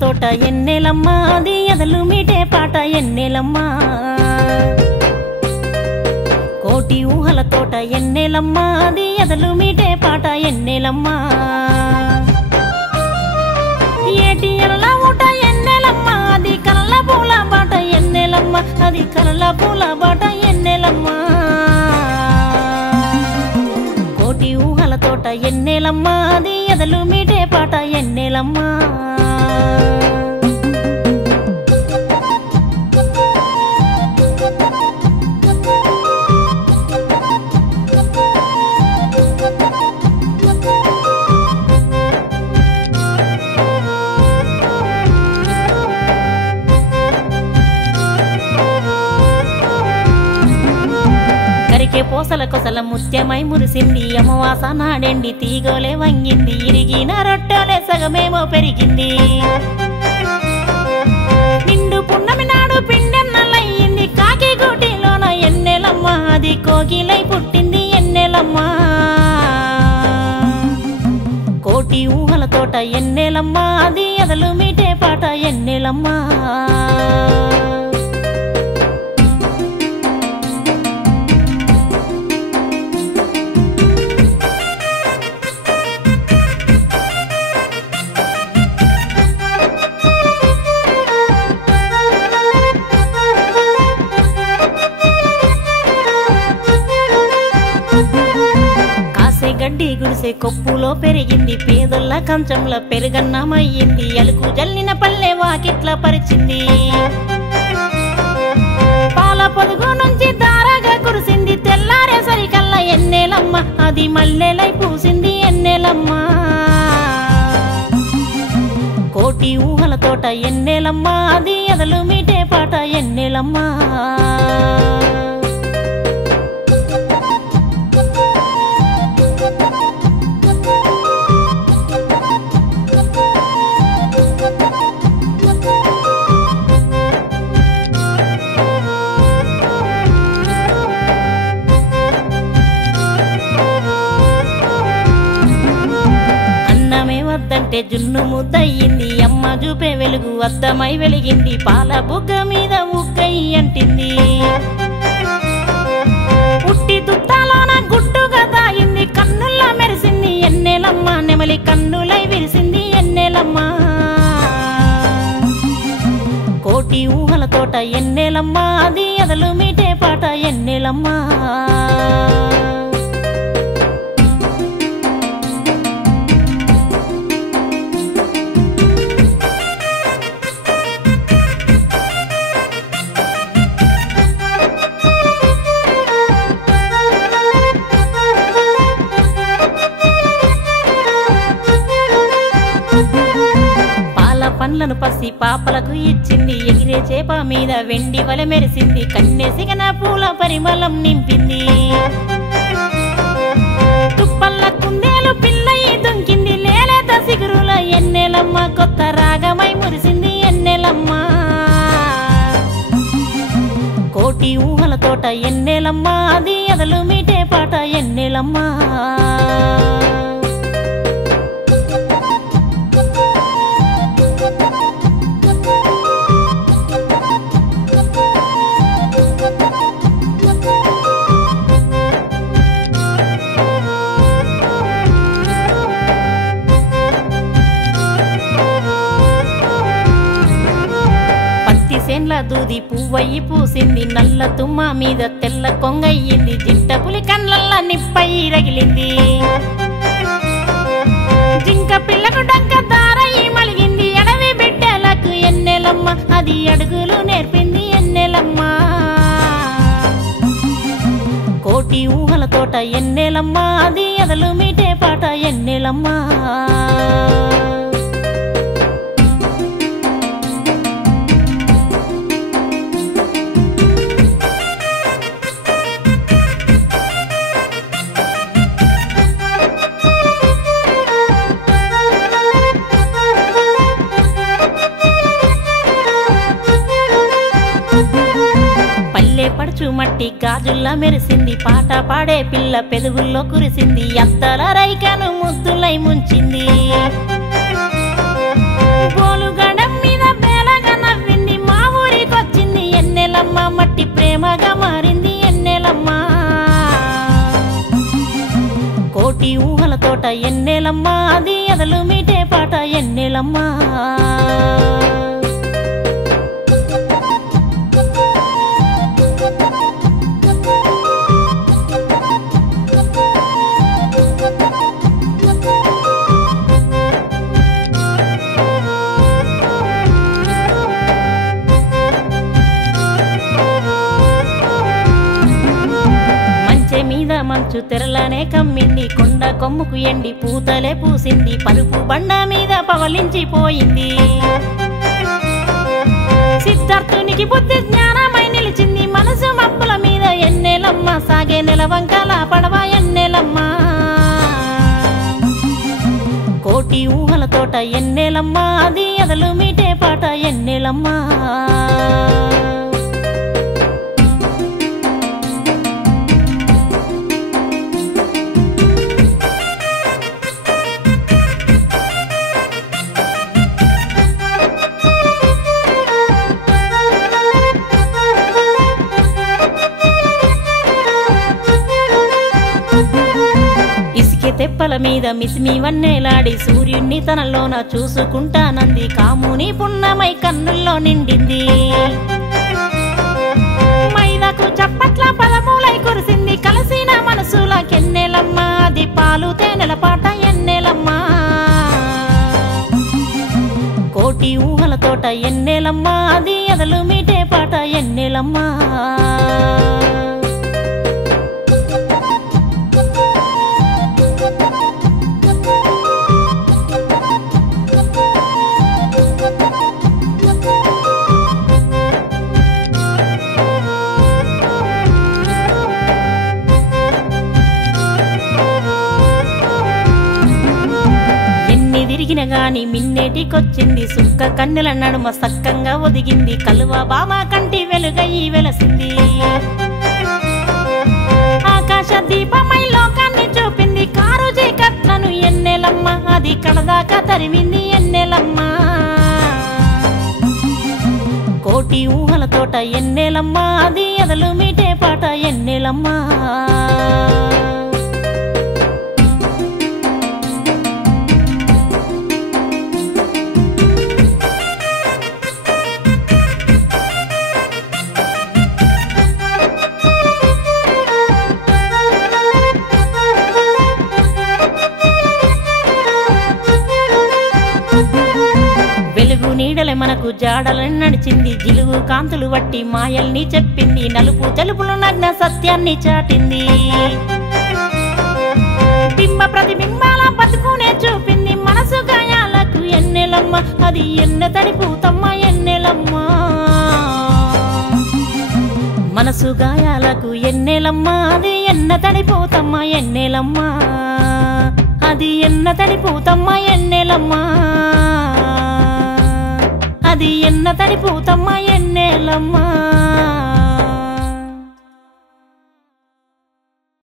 తోట ఎన్నెలమ్మ అది ఎదలు మీటే పాట ఎన్నెలమ్మ కోటి ఊహల తోట ఎన్నెలమ్మ అది ఎదలు మీటే పాట ఎన్నెలమ్మ ఏటి ఎల్ల ఊట ఎన్నెలమ్మ అది కళ్ళ పూల బాట ఎన్నెలమ్మ అది కళ్ళ పూల బాట ఎన్నెలమ్మ కోటి ఊహల తోట ఎన్నెలమ్మ అది ఎదలు మీటే పాట ఎన్నెలమ్మ కరికే పోసల కొసల ముత్యమై మురిసింది అమావాస నాడెండి తీగోలే వంగింది ఇరిగిన రొట్టెలే సగమేమో పెరిగింది నిండు పున్నమి నాడు పిండెన్నలయ్యింది కాకి గూటిలోన ఎన్నెలమ్మ అది కోకిలై పుట్టింది ఎన్నెలమ్మ కోటి ఊహల తోట ఎన్నెలమ్మ అది ఎదలు మీటే పాట ఎన్నెలమ్మ గడ్డి గుడిసె కొప్పులో పెరిగింది పేదొల్ల కంచంలో పెరుగన్నమయ్యింది అలుకు జల్లిన పల్లె వాకిట్ల పరిచింది పాల పొదుగు నుంచి దారాగా కురిసింది తెల్లారే సరికల్లా ఎన్నెలమ్మ అది మల్లెలై పూసింది ఎన్నెలమ్మ కోటి ఊహల తోట ఎన్నెలమ్మ అది ఎదలు మీటే పాట ఎన్నెలమ్మ వద్దంటే జున్ను ముద్దయ్యింది అమ్మ చూపే వెలుగు అద్దమై వెలిగింది పాల బుగ్గ మీద ముగ్గయి అంటింది పుట్టి తుత్తాలోన గుట్టుగా దాగింది కన్నుల్లా మెరిసింది ఎన్నెలమ్మ నెమలి కన్నులై విరిసింది ఎన్నెలమ్మ కోటి ఊహల తోట ఎన్నెలమ్మ అది ఎదలు మీటే పాట ఎన్నెలమ్మ పండ్లను పసి పాపలకు ఇచ్చింది ఎగిరే చేప మీద వెండి వల మెరిసింది కన్నెసిగన పూల పరిమళం నింపింది తుప్పల్ల కుందేలు పిల్లయి దుంకింది లేలేత సిగురుల ఎన్నెలమ్మ కొత్త రాగమై మురిసింది ఎన్నెలమ్మ కోటి ఊహల తోట ఎన్నెలమ్మ అది ఎదలు మీటే పాట ఎన్నెలమ్మ సేన్ల దూది పువ్వయి పూసింది నల్ల తుమ్మ మీద తెల్ల కొంగయ్యింది జింట పులి కళ్ళల్లా నిప్పై రగిలింది జింక పిల్లకు డంక దారయి మలిగింది అడవి బిడ్డలకు ఎన్నెలమ్మ అది అడుగులు నేర్పింది ఎన్నెలమ్మ కోటి ఊహల తోట ఎన్నెలమ్మ అది ఎదలు మీటే పాట ఎన్నెలమ్మ పడుచు మట్టి గాజుల్లా మెరిసింది పాట పాడే పిల్ల పెదవుల్లో కురిసింది అద్దల రైకను ముద్దులై ముంచింది బోలుగడ ఊహల తోట ఎన్నేలమ్మ అది ఎదలు మీటే పాట ఎన్నేలమ్మ మీద మంచు తెరలనే కమ్మింది కొండ కొమ్ముకు ఎండి పూతలే పూసింది పరుపు బండ మీద పవలించిపోయింది సిద్ధార్థునికి బుద్ధి జ్ఞానమై నిలిచింది మనసు మబ్బుల మీద ఎన్నేలమ్మ సాగే నెలవంకల పడవ ఎన్నేలమ్మ కోటి ఊహల తోట ఎన్నేలమ్మ అది ఎదలు మీటే పాట ఎన్నేలమ్మ తెప్పల మీద మిసిమి వన్నేలాడి సూర్యుణ్ణి తనలోన చూసుకుంటానంది కాముని పున్నమై కన్నుల్లో నిండింది మైదాకు చప్పట్ల పదమూలై కురిసింది కలిసిన మనసులకెన్నేలమ్మ అది పాలు తేనెల పాట ఎన్నేలమ్మ కోటి ఊహల తోట ఎన్నేలమ్మ అది ఎదలు మీటే పాట ఎన్నేలమ్మ తిరిగిన గాని మిన్నేటికొచ్చింది సుక్క కన్నెల నడుమ సక్కంగా ఒదిగింది కలువ బామ కంటి వెలుగయి వెలసింది ఆకాశ దీపమై లోకాన్ని చూపింది కారు చీకట్లను ఎన్నేలమ్మ అది కడదాకా తరిమింది ఎన్నేలమ్మ కోటి ఊహల తోట ఎన్నేలమ్మ అది ఎదలు మీటే పాట ఎన్నేలమ్మ వెలుగు నీడలే మనకు జాడలని నడిచింది జిలుగు కాంతులు వట్టి మాయల్ని చెప్పింది నలుపు తెలుపులు నగ్న సత్యాన్ని చాటింది బింబ ప్రతిబింబాల బతుకునే చూపింది మనసు గాయాలకు ఎన్నెలమ్మ అది ఎన్న తడిపూతమ్మ ఎన్నెలమ్మ మనసు గాయాలకు ఎన్నెలమ్మ అది ఎన్న తడిపూతమ్మ ఎన్నెలమ్మ అది ఎన్న తడిపూతమ్మ ఎన్నెలమ్మ అది ఎన్న తడిపూతమ్మ ఎన్నేలమ్మ